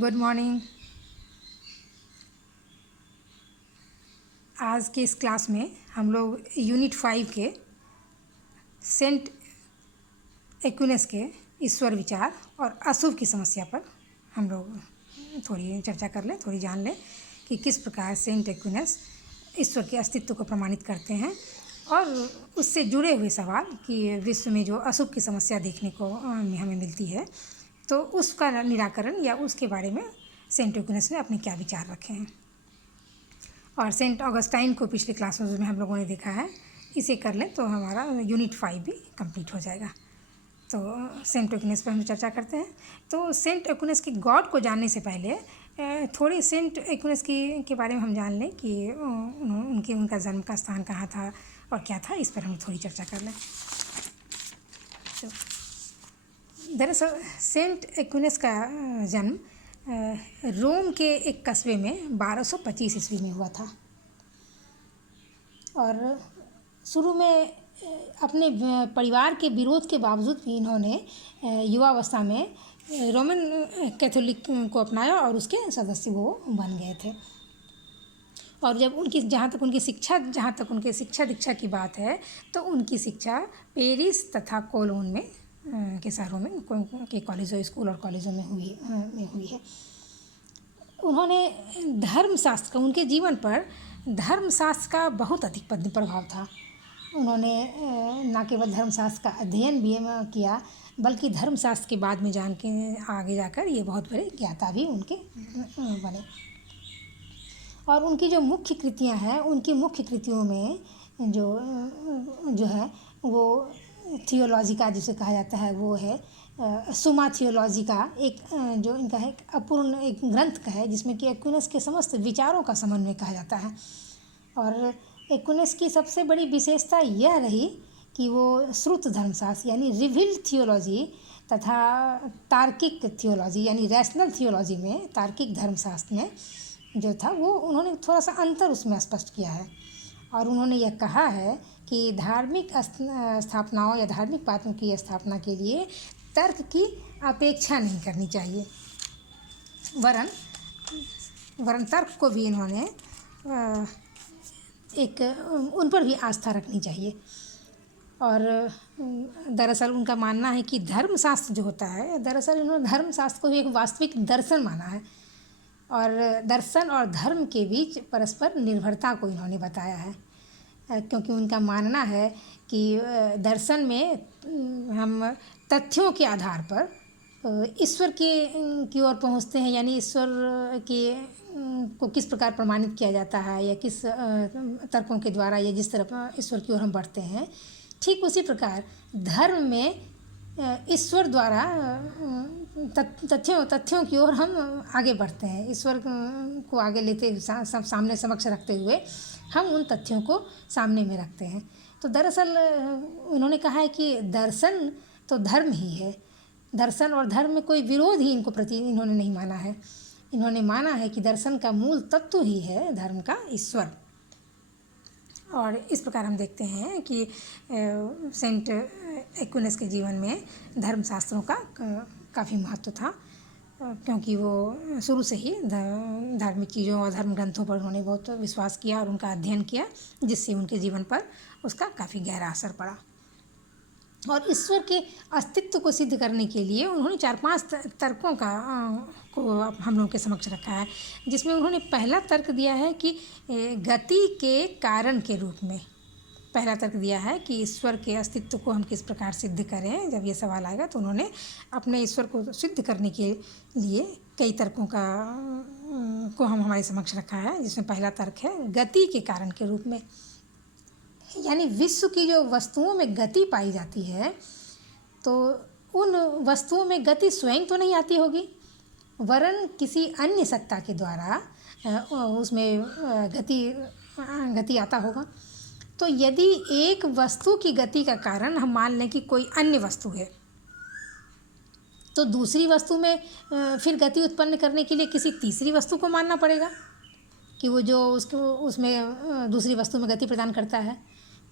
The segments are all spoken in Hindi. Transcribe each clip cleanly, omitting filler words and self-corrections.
Good morning. आज के इस क्लास में हम लोग यूनिट 5 के सेंट एक्विनस के ईश्वर विचार और अशुभ की समस्या पर हम लोग थोड़ी चर्चा कर लें, थोड़ी जान लें कि किस प्रकार सेंट एक्विनस ईश्वर के अस्तित्व को प्रमाणित करते हैं और उससे जुड़े हुए सवाल कि विश्व में जो अशुभ की समस्या देखने को हमें मिलती है तो उसका निराकरण या उसके बारे में सेंट एक्विनस ने अपने क्या विचार रखे हैं। और सेंट ऑगस्टाइन को पिछले क्लास में हम लोगों ने देखा है, इसे कर लें तो हमारा यूनिट 5 भी कंप्लीट हो जाएगा। तो सेंट एक्विनस पर हम चर्चा करते हैं। तो सेंट एक्विनस के गॉड को जानने से पहले थोड़ी सेंट एक्विनस के बारे में हम जान लें कि उनका जन्म का स्थान कहाँ था और क्या था, इस पर हम थोड़ी चर्चा कर लें। तो दरअसल सेंट एक्विनस का जन्म रोम के एक कस्बे में 1225 ईस्वी में हुआ था और शुरू में अपने परिवार के विरोध के बावजूद भी इन्होंने युवावस्था में रोमन कैथोलिक को अपनाया और उसके सदस्य वो बन गए थे। और जब जहाँ तक उनकी शिक्षा दीक्षा की बात है तो उनकी शिक्षा पेरिस तथा कोलोन में के शहरों में के कॉलेजों, स्कूल और कॉलेजों में हुई है। उन्होंने धर्मशास्त्र का, उनके जीवन पर धर्मशास्त्र का बहुत अधिक प्रभाव था। उन्होंने न केवल धर्मशास्त्र का अध्ययन भी किया बल्कि धर्मशास्त्र के बाद में जान के आगे जाकर ये बहुत बड़े ज्ञाता भी उनके बने। और उनकी जो मुख्य कृतियाँ हैं, उनकी मुख्य कृतियों में जो है वो थियोलॉजी का जिसे कहा जाता है वो है सुमा थियोलॉजी का एक जो इनका है अपूर्ण एक ग्रंथ का है जिसमें कि एक्विनस के समस्त विचारों का समन्वय कहा जाता है। और एक्विनस की सबसे बड़ी विशेषता यह रही कि वो श्रुत धर्मशास्त्र यानी रिवील्ड थियोलॉजी तथा तार्किक थियोलॉजी यानी रैशनल थियोलॉजी में, तार्किक धर्मशास्त्र में जो था वो उन्होंने थोड़ा सा अंतर उसमें स्पष्ट किया है। और उन्होंने यह कहा है कि धार्मिक स्थापनाओं या धार्मिक बातों की स्थापना के लिए तर्क की अपेक्षा नहीं करनी चाहिए, वरन तर्क को भी इन्होंने उन पर भी आस्था रखनी चाहिए। और दरअसल उनका मानना है कि धर्मशास्त्र जो होता है, दरअसल इन्होंने धर्मशास्त्र को भी एक वास्तविक दर्शन माना है और दर्शन और धर्म के बीच परस्पर निर्भरता को इन्होंने बताया है। क्योंकि उनका मानना है कि दर्शन में हम तथ्यों के आधार पर ईश्वर की ओर पहुँचते हैं, यानी ईश्वर को किस प्रकार प्रमाणित किया जाता है या किस तर्कों के द्वारा या जिस तरफ ईश्वर की ओर हम बढ़ते हैं, ठीक उसी प्रकार धर्म में ईश्वर द्वारा तथ्यों की ओर हम आगे बढ़ते हैं। ईश्वर को आगे लेते सब सामने समक्ष रखते हुए हम उन तथ्यों को सामने में रखते हैं। तो दरअसल उन्होंने कहा है कि दर्शन तो धर्म ही है, दर्शन और धर्म में कोई विरोध ही इनको प्रति इन्होंने नहीं माना है। इन्होंने माना है कि दर्शन का मूल तत्व ही है धर्म का ईश्वर। और इस प्रकार हम देखते हैं कि सेंट एक्विनस के जीवन में धर्मशास्त्रों का काफ़ी महत्व था, क्योंकि वो शुरू से ही धार्मिक चीज़ों और धर्म ग्रंथों पर उन्होंने बहुत विश्वास किया और उनका अध्ययन किया, जिससे उनके जीवन पर उसका काफ़ी गहरा असर पड़ा। और ईश्वर के अस्तित्व को सिद्ध करने के लिए उन्होंने 4-5 तर्कों को हम लोगों के समक्ष रखा है, जिसमें उन्होंने पहला तर्क दिया है कि गति के कारण के रूप में पहला तर्क दिया है कि ईश्वर के अस्तित्व को हम किस प्रकार सिद्ध करें। जब ये सवाल आएगा तो उन्होंने अपने ईश्वर को सिद्ध करने के लिए कई तर्कों को हमारे समक्ष रखा है, जिसमें पहला तर्क है गति के कारण के रूप में, यानी विश्व की जो वस्तुओं में गति पाई जाती है तो उन वस्तुओं में गति स्वयं तो नहीं आती होगी, वरन किसी अन्य सत्ता के द्वारा उसमें गति आता होगा। तो यदि एक वस्तु की गति का कारण हम मान लें कि कोई अन्य वस्तु है, तो दूसरी वस्तु में फिर गति उत्पन्न करने के लिए किसी तीसरी वस्तु को मानना पड़ेगा कि वो जो उसमें दूसरी वस्तु में गति प्रदान करता है।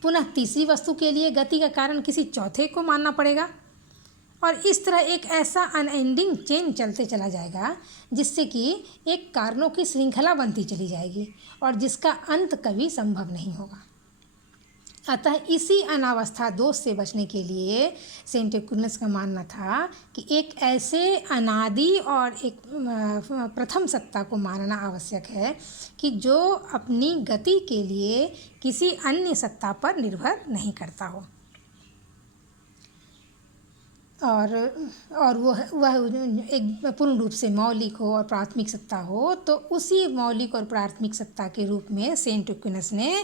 पुनः तीसरी वस्तु के लिए गति का कारण किसी चौथे को मानना पड़ेगा और इस तरह एक ऐसा अनएंडिंग चेन चलते चला जाएगा जिससे कि एक कारणों की श्रृंखला बनती चली जाएगी और जिसका अंत कभी संभव नहीं होगा। अतः इसी अनावस्था दोष से बचने के लिए सेंट एक्विनस का मानना था कि एक ऐसे अनादि और एक प्रथम सत्ता को मानना आवश्यक है कि जो अपनी गति के लिए किसी अन्य सत्ता पर निर्भर नहीं करता हो और वह एक पूर्ण रूप से मौलिक हो और प्राथमिक सत्ता हो। तो उसी मौलिक और प्राथमिक सत्ता के रूप में सेंट एक्विनस ने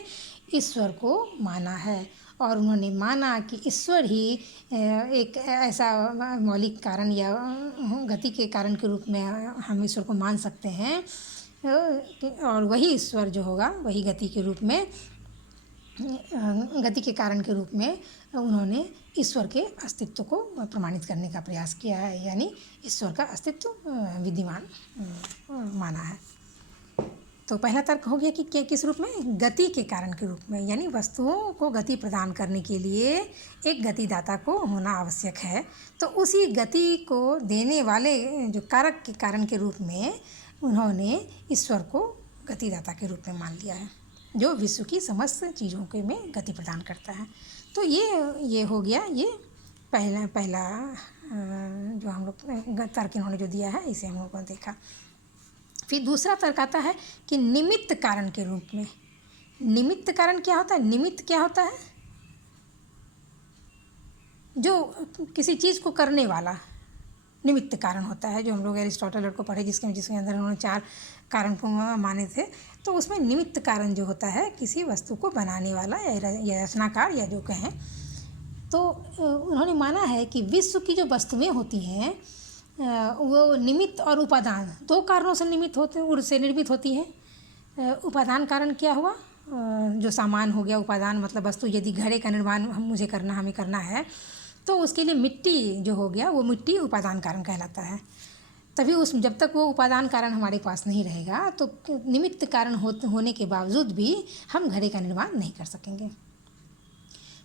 ईश्वर को माना है और उन्होंने माना कि ईश्वर ही एक ऐसा मौलिक कारण या गति के कारण के रूप में हम ईश्वर को मान सकते हैं और वही ईश्वर जो होगा वही गति के रूप में गति के कारण के रूप में उन्होंने ईश्वर के अस्तित्व को प्रमाणित करने का प्रयास किया है, यानी ईश्वर का अस्तित्व विद्यमान माना है। तो पहला तर्क हो गया कि किस रूप में, गति के कारण के रूप में, यानी वस्तुओं को गति प्रदान करने के लिए एक गतिदाता को होना आवश्यक है। तो उसी गति को देने वाले जो कारक के कारण के रूप में उन्होंने ईश्वर को गतिदाता के रूप में मान लिया है, जो विश्व की समस्त चीज़ों के में गति प्रदान करता है। तो ये हो गया, ये पहला जो हम लोग तर्क इन्होंने जो दिया है इसे हम लोगों ने देखा। फिर दूसरा तर्क आता है कि निमित्त कारण के रूप में। निमित्त कारण क्या होता है? निमित्त क्या होता है? जो किसी चीज़ को करने वाला निमित्त कारण होता है, जो हम लोग एरिस्टोटल को पढ़े जिसके अंदर उन्होंने 4 कारण को माने थे। तो उसमें निमित्त कारण जो होता है किसी वस्तु को बनाने वाला या रचनाकार या जो कहें, तो उन्होंने माना है कि विश्व की जो वस्तुएं होती हैं वो निमित्त और उपादान 2 कारणों से निर्मित होती हैं। उपादान कारण क्या हुआ? जो सामान हो गया उपादान, मतलब वस्तु। यदि घड़े का निर्माण हमें करना है तो उसके लिए मिट्टी जो हो गया वो मिट्टी उपादान कारण कहलाता है। तभी जब तक वो उपादान कारण हमारे पास नहीं रहेगा तो निमित्त कारण होने के बावजूद भी हम घड़े का निर्माण नहीं कर सकेंगे।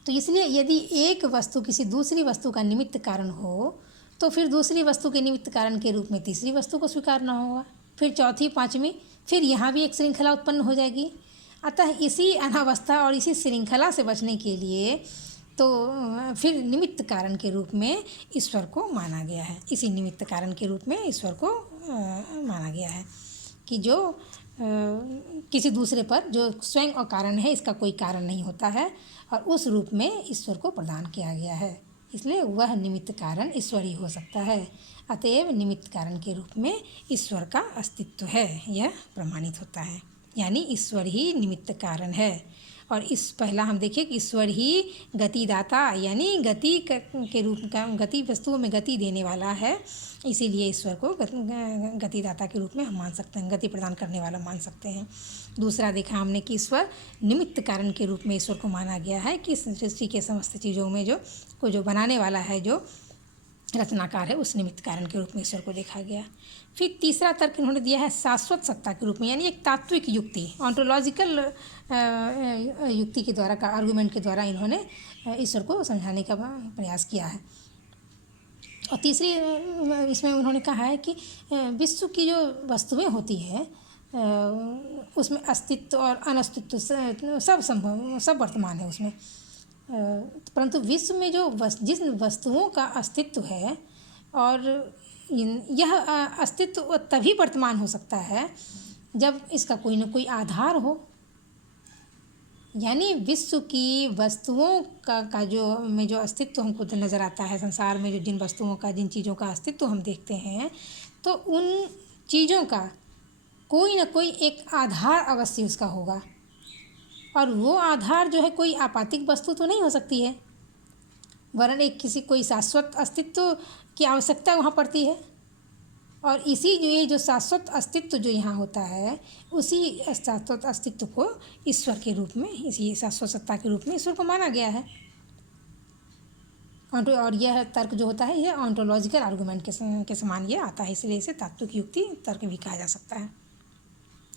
तो इसलिए यदि एक वस्तु किसी दूसरी वस्तु का निमित्त कारण हो तो फिर दूसरी वस्तु के निमित्त कारण के रूप में तीसरी वस्तु को स्वीकारना होगा, फिर चौथी, पाँचवीं, फिर यहाँ भी एक श्रृंखला उत्पन्न हो जाएगी। अतः इसी अनावस्था और इसी श्रृंखला से बचने के लिए तो फिर निमित्त कारण के रूप में ईश्वर को माना गया है। इसी निमित्त कारण के रूप में ईश्वर को माना गया है कि जो किसी दूसरे पर जो स्वयं अकारण है, इसका कोई कारण नहीं होता है, और उस रूप में ईश्वर को प्रदान किया गया है। इसलिए वह निमित्त कारण ईश्वर ही हो सकता है। अतएव निमित्त कारण के रूप में ईश्वर का अस्तित्व है, यह प्रमाणित होता है। यानी ईश्वर ही निमित्त कारण है। और इस पहला हम देखिए कि ईश्वर ही गतिदाता यानी गति के रूप का, गति वस्तुओं में गति देने वाला है। इसीलिए ईश्वर को गतिदाता के रूप में हम मान सकते हैं, गति प्रदान करने वाला मान सकते हैं। दूसरा देखा हमने कि ईश्वर निमित्त कारण के रूप में ईश्वर को माना गया है कि सृष्टि के समस्त चीज़ों में जो बनाने वाला है, जो रचनाकार है, उस निमित्त कारण के रूप में ईश्वर को देखा गया। फिर तीसरा तर्क इन्होंने दिया है शाश्वत सत्ता के रूप में, यानी एक तात्विक युक्ति, ऑन्टोलॉजिकल युक्ति के द्वारा, का आर्गूमेंट के द्वारा इन्होंने ईश्वर को समझाने का प्रयास किया है। और तीसरी इसमें उन्होंने कहा है कि विश्व की जो वस्तुएं होती हैं उसमें अस्तित्व और अनस्तित्व सब संभव, सब वर्तमान है उसमें, परंतु विश्व में जिस वस्तुओं का अस्तित्व है, और यह अस्तित्व तभी वर्तमान हो सकता है जब इसका कोई न कोई आधार हो। यानी विश्व की वस्तुओं का जो अस्तित्व हमको नज़र आता है संसार में, जो जिन चीज़ों का अस्तित्व हम देखते हैं, तो उन चीज़ों का कोई न कोई एक आधार अवश्य उसका होगा, और वो आधार जो है कोई आपातिक वस्तु तो नहीं हो सकती है, वरन कोई शाश्वत अस्तित्व की आवश्यकता वहाँ पड़ती है। और ये जो शाश्वत अस्तित्व जो यहाँ होता है, उसी शाश्वत अस्तित्व को ईश्वर के रूप में, इसी शाश्वत सत्ता के रूप में ईश्वर को माना गया है। और यह तर्क जो होता है यह ऑन्टोलॉजिकल आर्गूमेंट के समान ये आता है, इसलिए इसे तात्विक युक्ति तर्क भी कहा जा सकता है।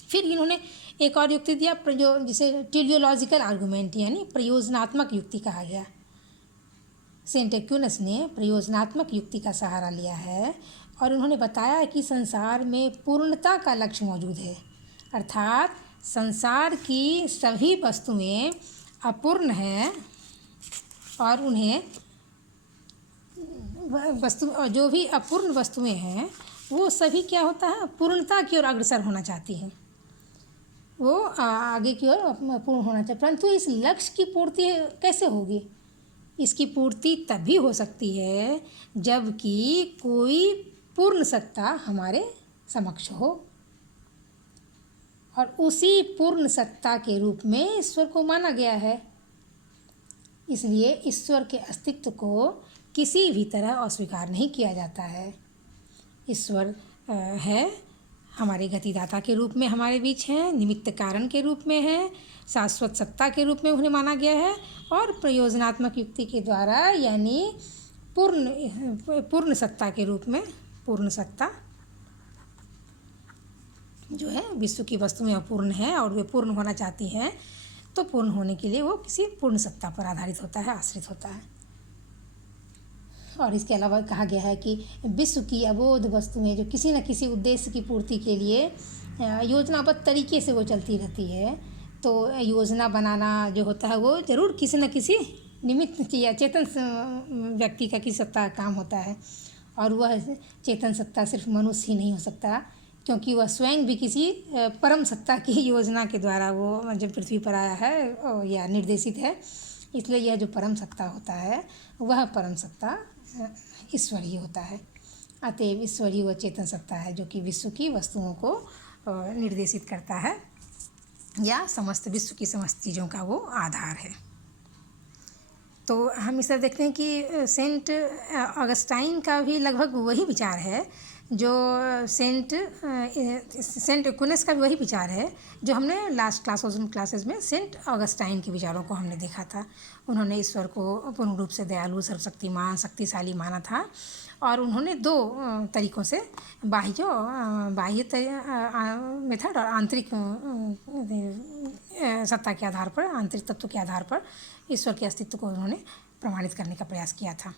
फिर इन्होंने एक और युक्ति दिया जो जिसे टेलियोलॉजिकल आर्गूमेंट यानी प्रयोजनात्मक युक्ति कहा गया। सेंट एक्विनस ने प्रयोजनात्मक युक्ति का सहारा लिया है और उन्होंने बताया कि संसार में पूर्णता का लक्ष्य मौजूद है, अर्थात संसार की सभी वस्तुएं अपूर्ण हैं और उन्हें जो भी अपूर्ण वस्तुएं हैं वो सभी क्या होता है, पूर्णता की ओर अग्रसर होना चाहती हैं, वो आगे की ओर पूर्ण होना चाहिए। परंतु इस लक्ष्य की पूर्ति कैसे होगी? इसकी पूर्ति तभी हो सकती है जबकि कोई पूर्ण सत्ता हमारे समक्ष हो, और उसी पूर्ण सत्ता के रूप में ईश्वर को माना गया है। इसलिए ईश्वर के अस्तित्व को किसी भी तरह अस्वीकार नहीं किया जाता है। ईश्वर है, हमारे गतिदाता के रूप में हमारे बीच हैं, निमित्त कारण के रूप में है, शाश्वत सत्ता के रूप में उन्हें माना गया है, और प्रयोजनात्मक युक्ति के द्वारा यानी पूर्ण सत्ता के रूप में, पूर्ण सत्ता जो है विश्व की वस्तुएं अपूर्ण है और वे पूर्ण होना चाहती हैं, तो पूर्ण होने के लिए वो किसी पूर्ण सत्ता पर आधारित होता है, आश्रित होता है। और इसके अलावा कहा गया है कि विश्व की अबोध वस्तुएं जो किसी न किसी उद्देश्य की पूर्ति के लिए योजनाबद्ध तरीके से वो चलती रहती है, तो योजना बनाना जो होता है वो ज़रूर किसी न किसी निमित्त या चेतन व्यक्ति का की सत्ता काम होता है, और वह चेतन सत्ता सिर्फ मनुष्य ही नहीं हो सकता, क्योंकि वह स्वयं भी किसी परम सत्ता की योजना के द्वारा वो जब पृथ्वी पर आया है या निर्देशित है। इसलिए यह जो परम सत्ता होता है वह परम सत्ता ईश्वर ही होता है। अतएव ईश्वर ही वह चेतन सत्ता है जो कि विश्व की वस्तुओं को निर्देशित करता है या समस्त विश्व की समस्त चीज़ों का वो आधार है। तो हम इस तरह देखते हैं कि सेंट ऑगस्टाइन का भी लगभग वही विचार है जो सेंट एक्विनस का भी वही विचार है जो हमने लास्ट क्लासेस में सेंट ऑगस्टाइन के विचारों को हमने देखा था। उन्होंने ईश्वर को पूर्ण रूप से दयालु, सर्वशक्तिमान, शक्तिशाली माना था, और उन्होंने दो तरीक़ों से बाह्य मेथड और आंतरिक सत्ता के आधार पर, आंतरिक तत्व के आधार पर ईश्वर के अस्तित्व को उन्होंने प्रमाणित करने का प्रयास किया था,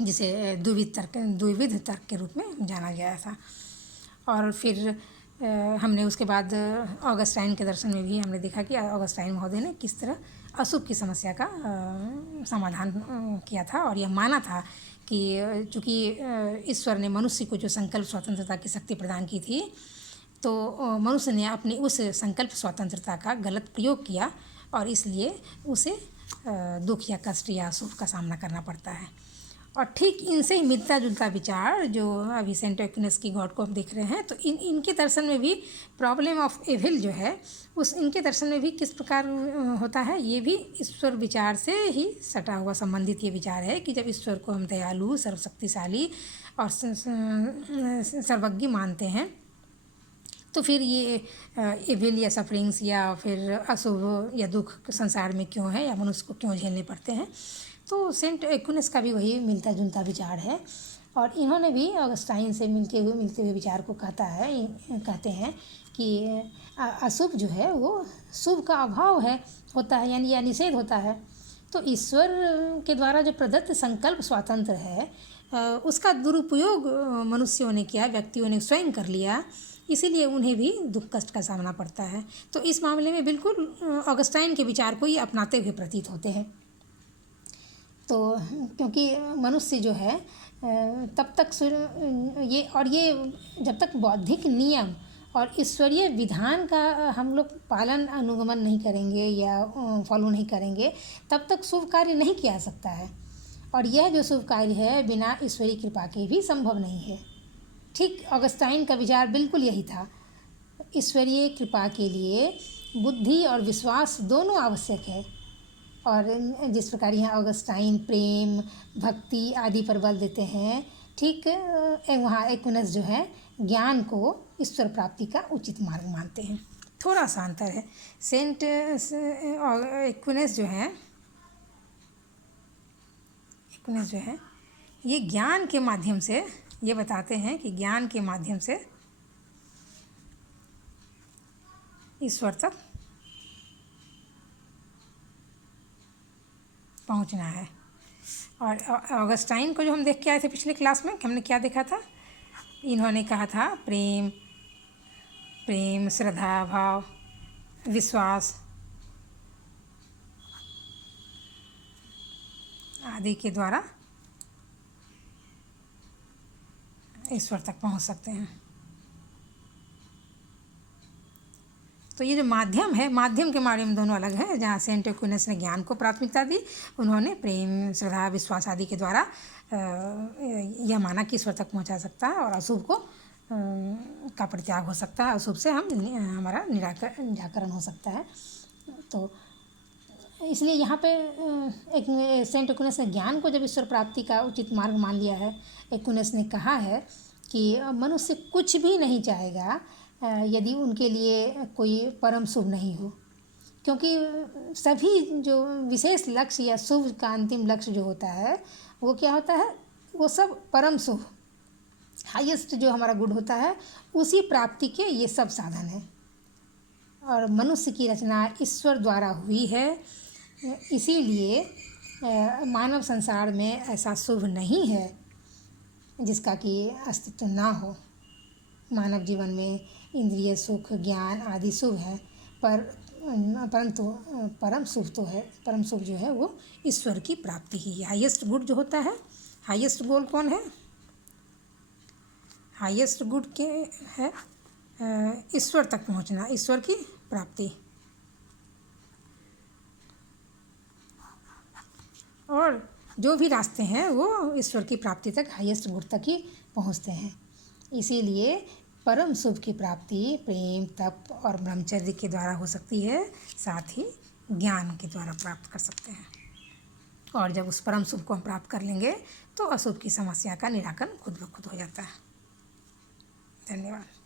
जिसे द्विविध तर्क के रूप में जाना गया था। और फिर हमने उसके बाद ऑगस्टाइन के दर्शन में भी हमने देखा कि ऑगस्टाइन महोदय ने किस तरह अशुभ की समस्या का समाधान किया था, और यह माना था कि चूँकि ईश्वर ने मनुष्य को जो संकल्प स्वतंत्रता की शक्ति प्रदान की थी, तो मनुष्य ने अपनी उस संकल्प स्वतंत्रता का गलत प्रयोग किया, और इसलिए उसे दुख या कष्ट या अशुभ का सामना करना पड़ता है। और ठीक इनसे ही मिलता जुलता विचार जो अभी सेंट एक्विनस की गॉड को हम देख रहे हैं, तो इनके दर्शन में भी प्रॉब्लम ऑफ एविल जो है उस इनके दर्शन में भी किस प्रकार होता है, ये भी ईश्वर विचार से ही सटा हुआ संबंधित ये विचार है कि जब ईश्वर को हम दयालु, सर्वशक्तिशाली और सर्वज्ञ मानते हैं, तो फिर ये एविल या सफरिंग्स या फिर अशुभ या दुख संसार में क्यों है या मनुष्य को क्यों झेलने पड़ते हैं। तो सेंट एक्विनस का भी वही मिलता जुलता विचार है, और इन्होंने भी ऑगस्टाइन से मिलते हुए विचार को कहते हैं कि अशुभ जो है वो शुभ का अभाव है होता है, यानी या निषेध होता है। तो ईश्वर के द्वारा जो प्रदत्त संकल्प स्वातंत्र है उसका दुरुपयोग मनुष्यों ने किया, व्यक्तियों ने स्वयं कर लिया, इसीलिए उन्हें भी दुख कष्ट का सामना पड़ता है। तो इस मामले में बिल्कुल ऑगस्टाइन के विचार को ये अपनाते हुए प्रतीत होते हैं। तो क्योंकि मनुष्य जो है तब तक ये जब तक बौद्धिक नियम और ईश्वरीय विधान का हम लोग पालन अनुगमन नहीं करेंगे या फॉलो नहीं करेंगे, तब तक शुभ कार्य नहीं किया जा सकता है, और यह जो शुभ कार्य है बिना ईश्वरीय कृपा के भी संभव नहीं है। ठीक ऑगस्टाइन का विचार बिल्कुल यही था। ईश्वरीय कृपा के लिए बुद्धि और विश्वास दोनों आवश्यक है, और जिस प्रकार यहाँ ऑगस्टाइन प्रेम, भक्ति आदि पर बल देते हैं, ठीक वहाँ एक्विनस जो है ज्ञान को ईश्वर प्राप्ति का उचित मार्ग मानते हैं। थोड़ा सा अंतर है। सेंट एक्विनस जो है ये ज्ञान के माध्यम से ये बताते हैं कि ज्ञान के माध्यम से ईश्वर तक पहुंचना है। और ऑगस्टाइन को जो हम देख के आए थे पिछले क्लास में, हमने क्या देखा था? इन्होंने कहा था प्रेम, श्रद्धा भाव, विश्वास आदि के द्वारा ईश्वर तक पहुंच सकते हैं। तो ये जो माध्यम है, माध्यम के माध्यम दोनों अलग है। जहाँ सेंट एक्विनस ने ज्ञान को प्राथमिकता दी, उन्होंने प्रेम, श्रद्धा, विश्वास आदि के द्वारा यह माना कि ईश्वर तक पहुँचा सकता है और अशुभ को का परित्याग हो सकता है, अशुभ से हमारा निराकरण हो सकता है। तो इसलिए यहाँ पे एक सेंट एक्विनस ने ज्ञान को जब ईश्वर प्राप्ति का उचित मार्ग मान लिया है, एक्विनस ने कहा है कि मनुष्य कुछ भी नहीं चाहेगा यदि उनके लिए कोई परम शुभ नहीं हो, क्योंकि सभी जो विशेष लक्ष्य या शुभ का अंतिम लक्ष्य जो होता है वो क्या होता है? वो सब परम शुभ, हाईएस्ट जो हमारा गुड होता है, उसी प्राप्ति के ये सब साधन हैं। और मनुष्य की रचना ईश्वर द्वारा हुई है, इसीलिए मानव संसार में ऐसा शुभ नहीं है जिसका कि अस्तित्व ना हो। मानव जीवन में इंद्रिय सुख, ज्ञान आदि शुभ है, परंतु परम शुभ तो है, परम शुभ जो है वो ईश्वर की प्राप्ति ही है। हाईएस्ट गुड जो होता है, हाईएस्ट गोल कौन है? हाईएस्ट गुड के है ईश्वर तक पहुंचना, ईश्वर की प्राप्ति। और जो भी रास्ते हैं वो ईश्वर की प्राप्ति तक, हाईएस्ट गुड तक ही पहुंचते हैं। इसीलिए परम शुभ की प्राप्ति प्रेम, तप और ब्रह्मचर्य के द्वारा हो सकती है, साथ ही ज्ञान के द्वारा प्राप्त कर सकते हैं। और जब उस परम शुभ को हम प्राप्त कर लेंगे तो अशुभ की समस्या का निराकरण खुद ब खुद हो जाता है। धन्यवाद।